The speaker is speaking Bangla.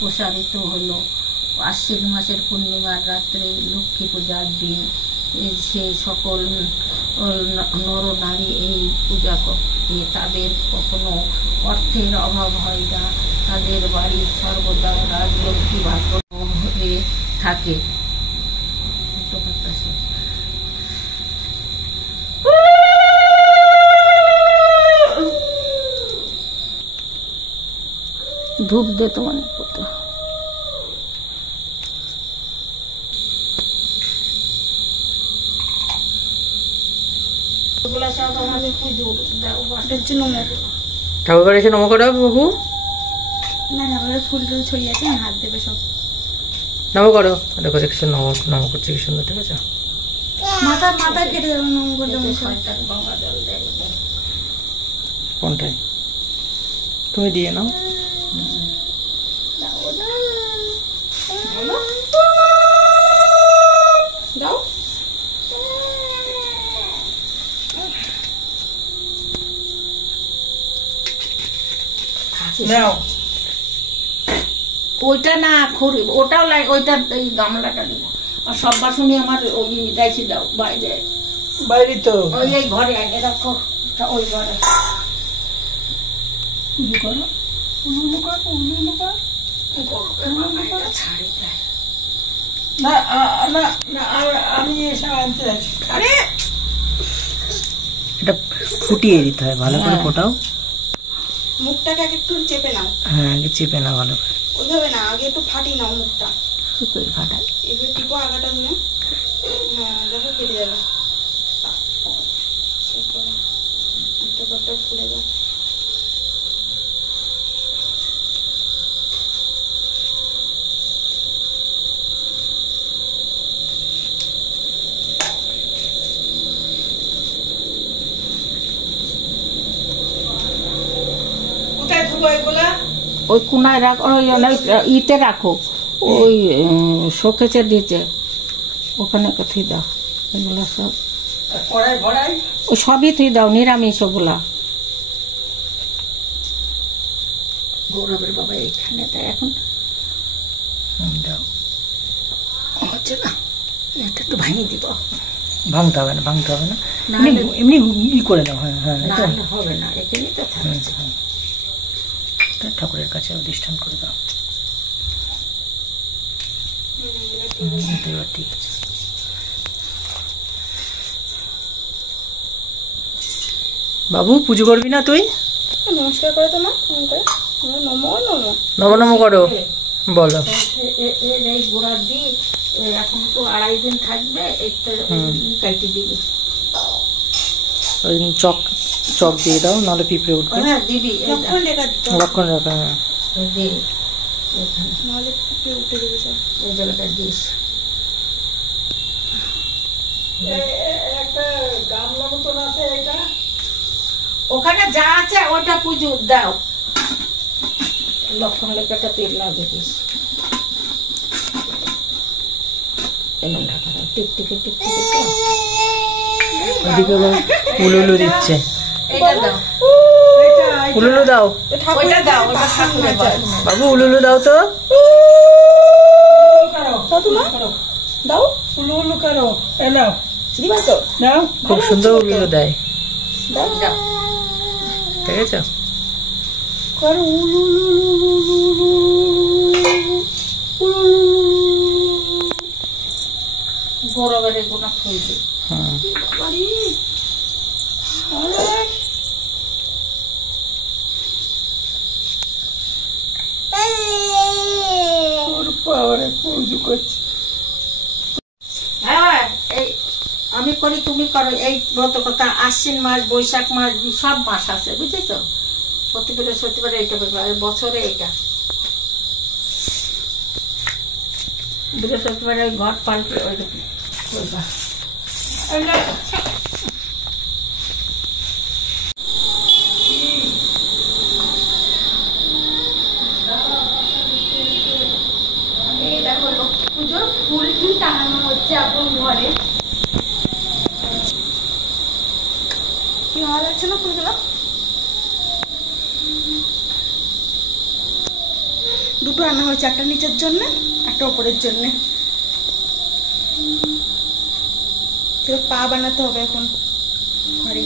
প্রসারিত হলো। আশ্বিন মাসের পূর্ণিমার রাত্রে লক্ষ্মী পূজার দিন সে সকল নরনারী এই পূজা করতে তাদের কখনো অর্থের অভাব হয় না, তাদের বাড়ি সর্বদা রাজলক্ষ্মী ভাগ্য হয়ে থাকে। ধূপ দে তোমার কত ঠাকুর এসে নম করো বাবু। না ঠাকুরের ফুল টুল ছড়িয়ে আছে, হাত দেবে সব। নম করো, দেখো কিছু নম করছে কি সুন্দর, ঠিক আছে? মাথা কেটে যাবে নম করলে। কোনটাই তুমি দিয়ে নাও। দাও ওইটা না খড়ি, ওটাও লাগে, ওইটা এই গামলাটা দিব। আর সব বাসনই আমার ওই দাইছি দাও বাইরে, বাইরে তো ওই এই ঘরে আগে রাখো, ওই ঘরে পুজো করো। এটা ফুটিয়ে দিতে হয় ভালো করে, ফোটাও। মুখটাকে আগে একটু চেপে নাও। হ্যাঁ আগে চেপে নাও ভালো করে। ওইভাবে না, আগে একটু ফাটিয়ে নাও মুখটা। কি করে ফাটাই? এবার টিপো আগাটা নিয়ে। হ্যাঁ দেখো কেটে যাবে, একটা ফুলে যাবে। ওই কোনায় রাখো, ইতে রাখো, ওই শোকেসের নিচে, ওখানে থুই দাও। এগুলো সব ওই সবই থুই দাও, নিরামিষ ওগুলা। গৌরবের বাবা এইখানে তাই এখন দাও, হচ্ছে না, এটা একটু ভাঙিয়ে দিব। ভাঙতে হবে না, ভাঙতে হবে না, এমনি ই করে নাও। হ্যাঁ হ্যাঁ হবে না, এখানে তো থাকছে। ঠাকুরের কাছে অধিষ্ঠান করে দাও। এবার ঠিক আছে। বাবু পুজো করবি না তুই? নমস্কার করে তো মা, নমো নমো নম নম করো, বলো। এই গোড়ার দিক এখন তো 2.5 দিন থাকবে, একটা কাটি দিবি। ওই চক চক দিয়ে দাও, নাহলে পিঁপড়ে উঠবে। হ্যাঁ দিবি, লক্ষণ রেখা দিতে হবে। লক্ষণ রেখা, হ্যাঁ দিবি, নাহলে পিঁপড়ে উঠে দেবে সব। এই জায়গাটা দিস। একটা গামলা মতন আছে, এটা ওখানে যা আছে ওটা পুজো দাও। লক্ষণ লেখাটা তেল লাগিয়ে দিস। এমন ঢাকা দাও, টিকটিকি টিকটিকি। ওদিকে উলুলু দিচ্ছে, এটা দাও, উলুলু দাও, ওইটা দাও, ওটা ঠাকুরের বাড়ি। বাবু উলুলু দাও তো। দাও উলুলু করো, এলাও দিবা তো দাও। খুব সুন্দর উলুলু দেয়, দাও দাও, ঠিক আছে? করো গৌরবের এগুলো ফুল দিই। হ্যাঁ পুজো করছি। হ্যাঁ এই আমি করি, তুমি করো। এই ব্রত কথা আশ্বিন মাস, বৈশাখ মাস, সব মাস আছে, বুঝেছো? প্রতি বৃহস্পতিবার এইটা বছরে, এইটা বৃহস্পতিবার ওই ঘর পাল্টে ওই দেখো লক্ষ্মী পুজোর ফুল কি টাঙানো হচ্ছে আপনার ঘরে। কি ভালো লাগছে না ফুলগুলো? দুটো আনা হয়েছে, একটা নিচের জন্য একটা উপরের জন্য। পা বানাতে হবে এখন ঘরে।